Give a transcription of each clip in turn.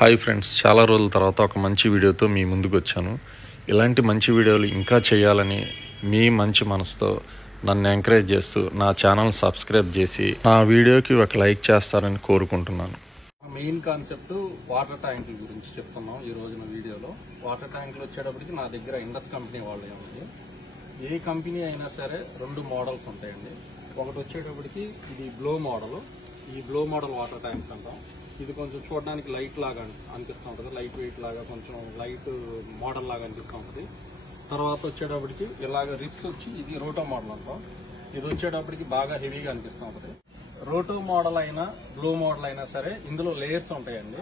Hi friends, చాలా రోజుల తర్వాత ఒక మంచి వీడియోతో మీ ముందుకు వచ్చాను. ఇలాంటి మంచి వీడియోలు ఇంకా చేయాలని మీ మంచి మనసుతో నన్ను ఎంకరేజ్ చేస్తూ నా ఛానల్ సబ్స్క్రైబ్ చేసి నా వీడియోకి ఒక లైక్ చేస్తారని కోరుకుంటున్నాను. మెయిన్ కాన్సెప్ట్ వాటర్ ట్యాంక్ గురించి చెప్తున్నాం ఈ రోజున వీడియోలో. వాటర్ ట్యాంకులు వచ్చేటప్పటికి నా దగ్గర ఇండస్ కంపెనీ వాళ్ళే ఉంది. ఏ కంపెనీ అయినా సరే రెండు మోడల్స్ ఉంటాయండి. ఒకటి వచ్చేటప్పటికి ఇది బ్లో మోడల్. ఈ బ్లో మోడల్ వాటర్ ట్యాంక్స్ అంటాం. ఇది కొంచెం చూడడానికి లైట్ లాగా అనిపిస్తూ ఉంటుంది, లైట్ వెయిట్ లాగా కొంచెం లైట్ మోడల్ లాగా అనిపిస్తూ ఉంటుంది. తర్వాత వచ్చేటప్పటికి ఇలాగ రిప్స్ వచ్చి ఇది రోటో మోడల్ అంటాం. ఇది వచ్చేటప్పటికి బాగా హెవీగా అనిపిస్తూ ఉంటుంది. రోటో మోడల్ అయినా బ్లో మోడల్ అయినా సరే ఇందులో లేయర్స్ ఉంటాయండి.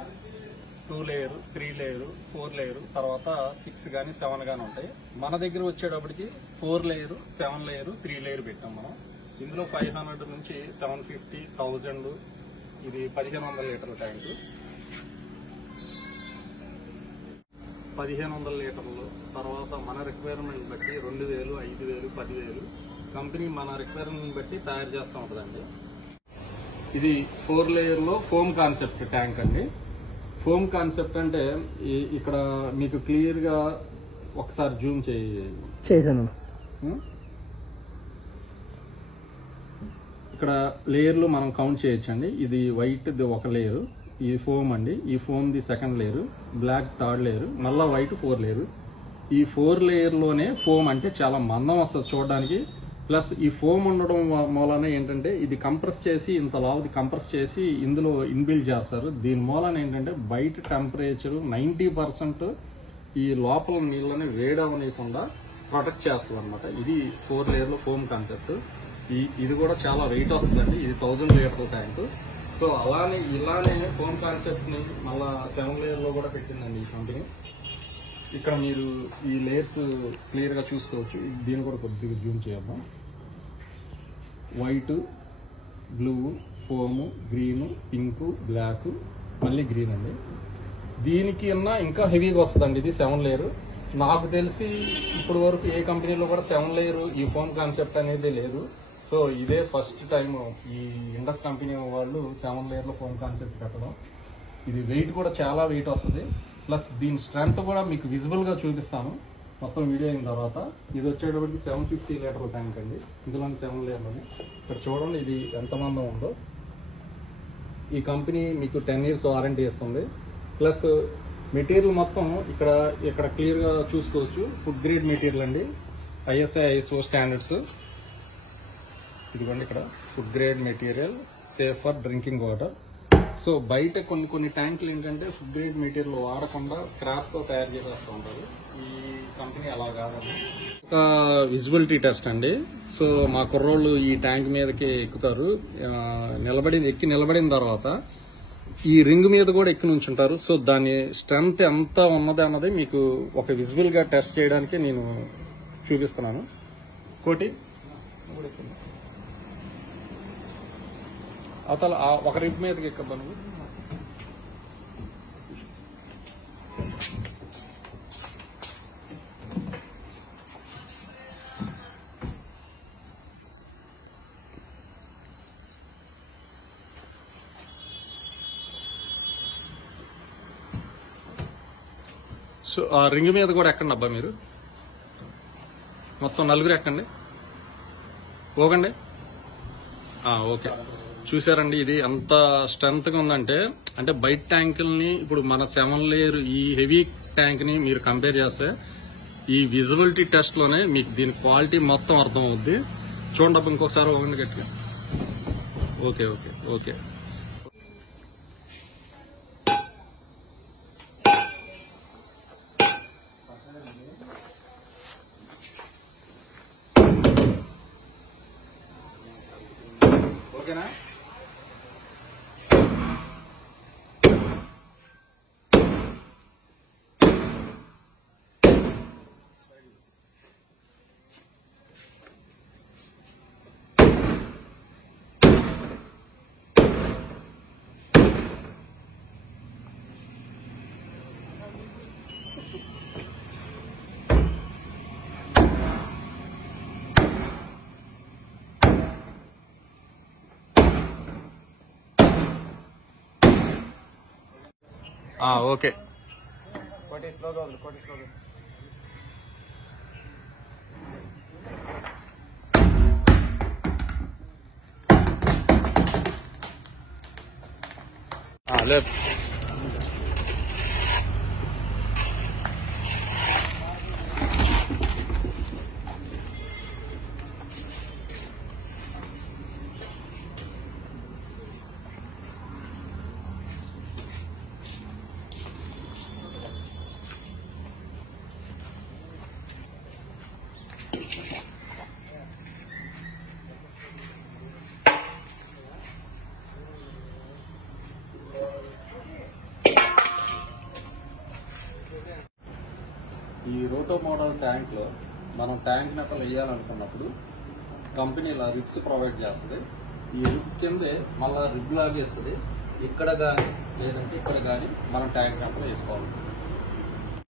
2 లేయర్, 3 లేయర్, 4 లేయర్, తర్వాత 6 కానీ 7 కానీ ఉంటాయి. మన దగ్గర వచ్చేటప్పటికి 4 లేయర్, 7 లేయర్, 3 లేయర్ పెట్టాం మనం. ఇందులో 500 నుంచి 750, 1000. ఇది 1500 లీటర్ల ట్యాంకు. 1500 లీటర్లు. తర్వాత మన రిక్వైర్మెంట్ బట్టి 2000, 5000, 10,000 కంపెనీ మన రిక్వైర్మెంట్ బట్టి తయారు చేస్తూ ఉంటుందండి. ఇది 4 లేయర్లో ఫోమ్ కాన్సెప్ట్ ట్యాంక్ అండి. ఫోమ్ కాన్సెప్ట్ అంటే ఇక్కడ మీకు క్లియర్గా ఒకసారి జూమ్ చేసాను. ఇక్కడ లేయర్లు మనం కౌంట్ చేయొచ్చండి. ఇది వైట్ ది ఒక లేయర్, ఈ ఫోమ్ అండి. ఈ ఫోమ్ ది second layer, black third layer, మళ్ళా వైట్ 4 లేయర్. ఈ 4 లేయర్లోనే ఫోమ్ అంటే చాలా మందం వస్తుంది చూడడానికి. ప్లస్ ఈ ఫోమ్ ఉండడం మూలన ఏంటంటే ఇది కంప్రెస్ చేసి ఇంత లావుది కంప్రెస్ చేసి ఇందులో ఇన్బిల్డ్ చేస్తారు. దీని మూలన ఏంటంటే బయట టెంపరేచర్ 90% ఈ లోపల నీళ్ళని వేడవనీయకుండా ప్రొటెక్ట్ చేస్తుంది అనమాట. ఇది 4 లేయర్లో ఫోమ్ కాన్సెప్ట్. ఇది కూడా చాలా వెయిట్ వస్తుందండి. ఇది 1000 లీటర్ల ట్యాంక్. సో ఇలానే ఫోమ్ కాన్సెప్ట్ ని మళ్ళా 7 లేయర్లో కూడా పెట్టిందండి ఈ కంపెనీ. ఇక్కడ మీరు ఈ లేయర్స్ క్లియర్ గా చూసుకోవచ్చు. దీన్ని కూడా కొద్దిగా జూమ్ చేద్దాం. White, blue, foam, green, pink, black, మళ్ళీ గ్రీన్ అండి. దీనికి ఇంకా హెవీగా వస్తుందండి. ఇది 7 లేయర్. నాకు తెలిసి ఇప్పటి వరకు ఏ కంపెనీలో కూడా 7 లేయర్ ఈ ఫోమ్ కాన్సెప్ట్ అనేది లేదు. సో ఇదే ఫస్ట్ టైం ఈ ఇండస్ కంపెనీ వాళ్ళు 7 లేయర్లో ఫోమ్ కాన్సెప్ట్ పెట్టడం. ఇది వెయిట్ కూడా చాలా వెయిట్ వస్తుంది. ప్లస్ దీని స్ట్రెంత్ కూడా మీకు విజిబుల్గా చూపిస్తాను మొత్తం వీడియో అయిన తర్వాత. ఇది వచ్చేటప్పటికి 750 లీటర్ల ట్యాంక్ అండి. ఇందులో 7 లేయర్లని ఇక్కడ చూడండి ఇది ఎంత మందం ఉందో. ఈ కంపెనీ మీకు 10 years వారంటీ ఇస్తుంది. ప్లస్ మెటీరియల్ మొత్తం ఇక్కడ క్లియర్గా చూసుకోవచ్చు. ఫుడ్ గ్రేడ్ మెటీరియల్ అండి. ISI ISO standards. ఇదిగోండి ఇక్కడ food grade material, safe for drinking water. So బయట కొన్ని ట్యాంకులు ఏంటంటే ఫుడ్ గ్రేడ్ మెటీరియల్ వాడకుండా స్క్రాప్తో తయారు చేసేస్తూ ఉంటారు. ఈ కంపెనీ అలా కాదండి. ఒక విజిబిలిటీ టెస్ట్ అండి. సో మా కుర్రోళ్ళు ఈ ట్యాంక్ మీదకి ఎక్కుతారు. నిలబడిన తర్వాత ఈ రింగ్ మీద కూడా ఎక్కి నుంచుంటారు. సో దాని స్ట్రెంత్ ఎంత ఉన్నది అన్నది మీకు ఒక విజిబుల్ గా టెస్ట్ చేయడానికి నేను చూపిస్తున్నాను. కోటి అవతల ఒక రింగ్ మీదకి ఎక్కద్దా నువ్వు. సో ఆ రింగ్ మీద కూడా ఎక్కండి అబ్బా మీరు. మొత్తం 4 ఎక్కండి. పోగండి. ఓకే, చూసారండి ఇది ఎంత స్ట్రెంత్ గా ఉందంటే. అంటే బయట ట్యాంకుల్ని ఇప్పుడు మన 7 లేయర్ ఈ హెవీ ట్యాంక్ ని మీరు కంపేర్ చేస్తే ఈ విజిబిలిటీ టెస్ట్ లోనే మీకు దీని క్వాలిటీ మొత్తం అర్థం అవుద్ది. చూడండి అబ్బా ఇంకొకసారి పోగండి గట్టిగా. Okay okay okay. ఓకేనా? ఓకే. లేదు ఈ రోటో మోడల్ ట్యాంక్ లో మనం ట్యాంక్ నెట్టలు వేయాలనుకున్నప్పుడు కంపెనీ ఇలా రిబ్స్ ప్రొవైడ్ చేస్తుంది. ఈ రిబ్ కిందే మళ్ళీ రిబ్ లాగేస్తుంది. ఇక్కడ కానీ లేదంటే ఇక్కడ కానీ మనం ట్యాంక్ నెట్టలు వేసుకోవాలి.